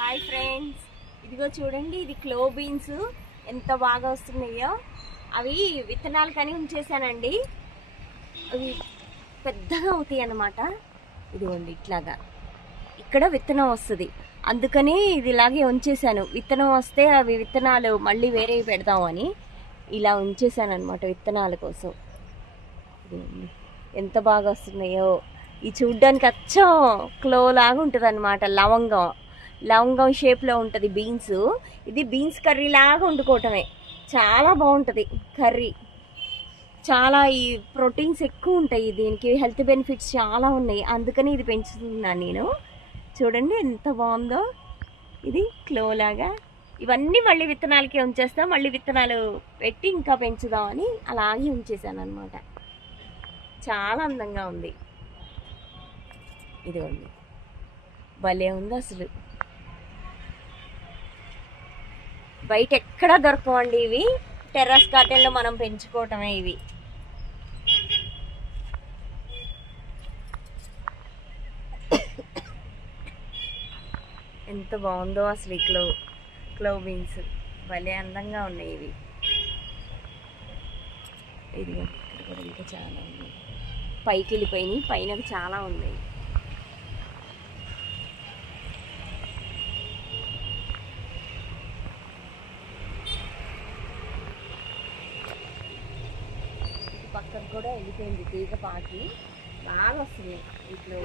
Hi friends, ఇదిగో చూడండి, ఇది క్లో బీన్స్ ఎంత బాగా వస్తున్నాయో. అవి విత్తనాలు కానీ ఉంచేసానండి. అవి పెద్దగా అవుతాయి అన్నమాట. ఇదిగోండి, ఇట్లాగా ఇక్కడ విత్తనం వస్తుంది. అందుకని ఇది ఇలాగే ఉంచేసాను. విత్తనం వస్తే అవి విత్తనాలు మళ్ళీ వేరే పెడదామని ఇలా ఉంచేసాను అనమాట, విత్తనాల కోసం. ఇదిగోండి ఎంత బాగా వస్తున్నాయో. ఇది చూడ్డానికి అచ్చం క్లో లాగా ఉంటుంది అనమాట. లవంగం షేప్లో ఉంటుంది బీన్స్. ఇది బీన్స్ కర్రీ లాగా వండుకోవటమే. చాలా బాగుంటుంది కర్రీ. చాలా ఈ ప్రోటీన్స్ ఎక్కువ ఉంటాయి దీనికి, హెల్త్ బెనిఫిట్స్ చాలా ఉన్నాయి. అందుకని ఇది పెంచుతున్నాను నేను. చూడండి ఎంత బాగుందో. ఇది క్లో లాగా. ఇవన్నీ మళ్ళీ విత్తనాలకే ఉంచేస్తాం. మళ్ళీ విత్తనాలు పెట్టి ఇంకా పెంచుదామని అలాగే ఉంచేసాను అనమాట. చాలా అందంగా ఉంది. ఇదిగోండి, భలే ఉంది అసలు. బయట ఎక్కడా దొరకవండి ఇవి. టెర్రస్ గార్డెన్లో మనం పెంచుకోవటమే ఇవి. ఎంత బాగుందో అసలు ఈ క్లో బీన్స్. భలే అందంగా ఉన్నాయి ఇవి. ఇదిగో ఇక్కడ కూడా ఇంకా చాలా ఉన్నాయి. పైకి వెళ్ళిపోయినాయి, పైన చాలా ఉన్నాయి. పక్కకు కూడా వెళ్ళిపోయింది తీగ పాకి. బాగా వస్తుంది ఇంట్లో.